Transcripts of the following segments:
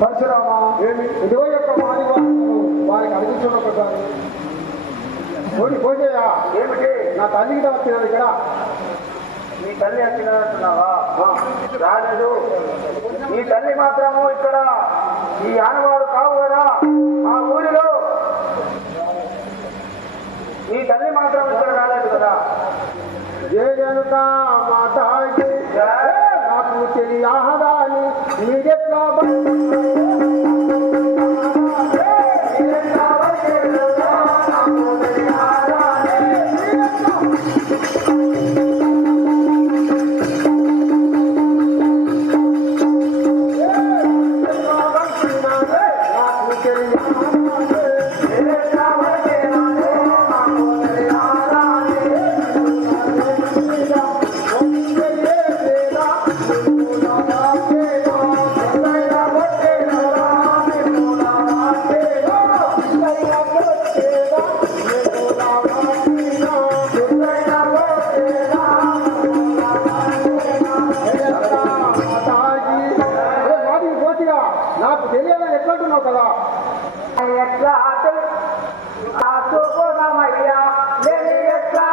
పరశురామ ఇదిగో యొక్క మాది వారికి అడుగుతున్న ఒకసారి పోజేయా ఏమిటి నా తల్లికి వచ్చినది ఇక్కడ నీ తల్లి వచ్చినట్టున్నావా? రాలేదు. ఈ తల్లి మాత్రము ఇక్కడ ఈ ఆనవాడు కావు కదా ఆ ఊరిలో. ఈ తల్లి మాత్రం ఇక్కడ రాలేదు కదా. జయజనక మాతాకి నాకు తెలియదాని మీరెట్లా నాకు తెలియాలని ఎట్లంటున్నావు కదా. ఎట్లా ఆశోమయ్యా ఎట్లా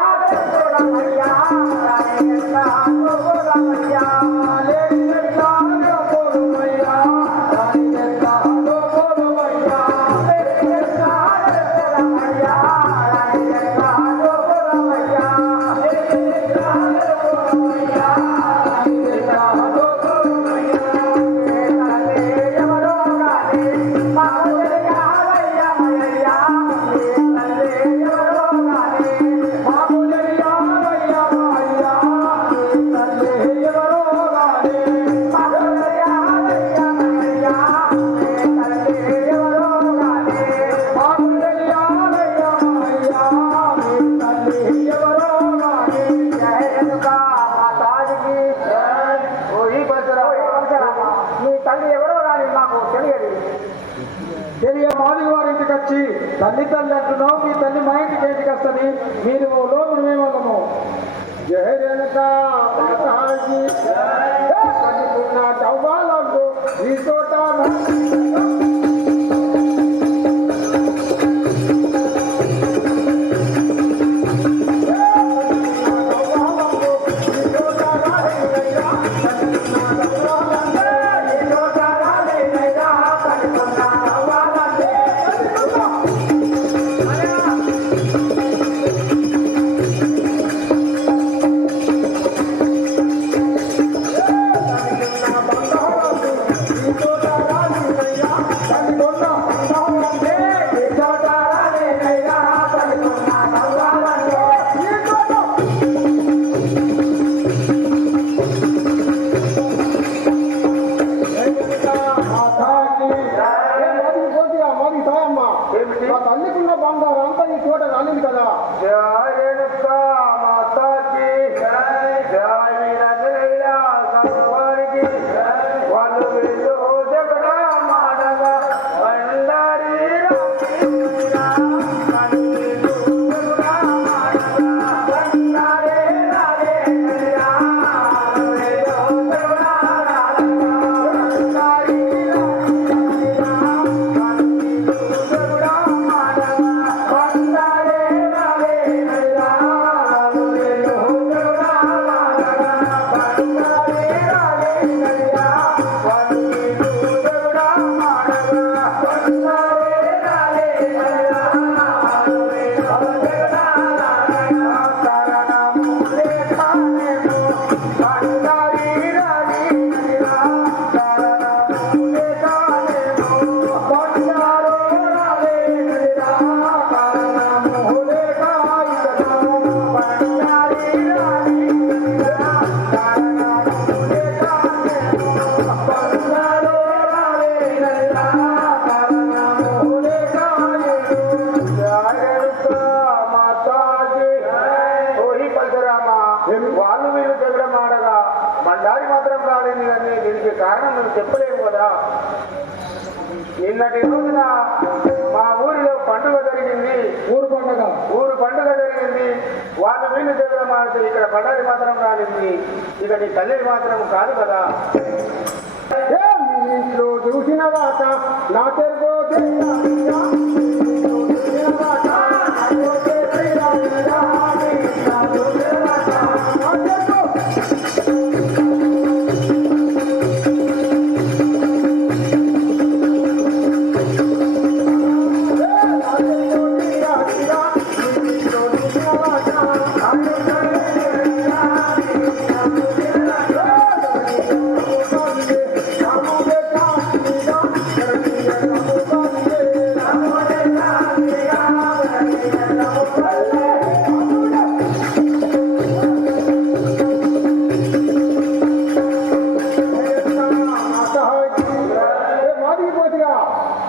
మాది వారి ఇంటికి వచ్చి తల్లి తల్లి అంటున్నావు. మీ తల్లి మా ఇంటికి ఇంటికి వస్తుంది. మీరు లోపల మేమన్నాము. జయ రేణుక చౌబాలు ఈ చోట తల్లికున్న బంగారం అంతా ఈ చోట రాలేదు కదా. వాళ్ళు వీళ్ళు చెప్పడం ఆడగా బండారి మాత్రం రాలేదు కానీ దీనికి కారణం నువ్వు చెప్పలేము కదా. నిన్నటి రోజున మా ఊరిలో పండుగ జరిగింది. ఊరు పండుగ జరిగింది. వాళ్ళు వీళ్ళు చెప్పడం ఆడితే ఇక్కడ బండారి మాత్రం రాలేదు. ఇక నీ తల్లి మాత్రం కాదు కదా. ఇంట్లో చూసిన దాకా నా తెరుగో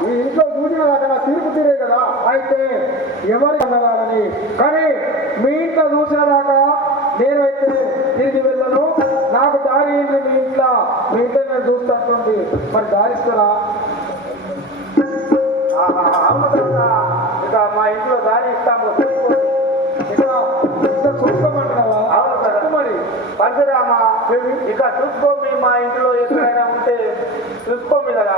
ఈ ఇంట్లో చూసిన దాకా నా తీర్పు తీరే కదా. అయితే ఎవరి అన్నగారని కానీ మీ ఇంట్లో చూసిన దాకా నేనైతే తిరిగి వెళ్ళను. నాకు దారి ఏంటి మీ ఇంట్లో నేను చూస్తుంటుంది. మరి దారిస్తారా? అవును కదా, ఇక మా ఇంట్లో దారి ఇస్తాము. ఇక చూసుకోమంటున్నావా? అవును కదా మరి పరశురామ, ఇక చూసుకోమి. మా ఇంట్లో ఎక్కడైనా ఉంటే చూసుకోమి కదా.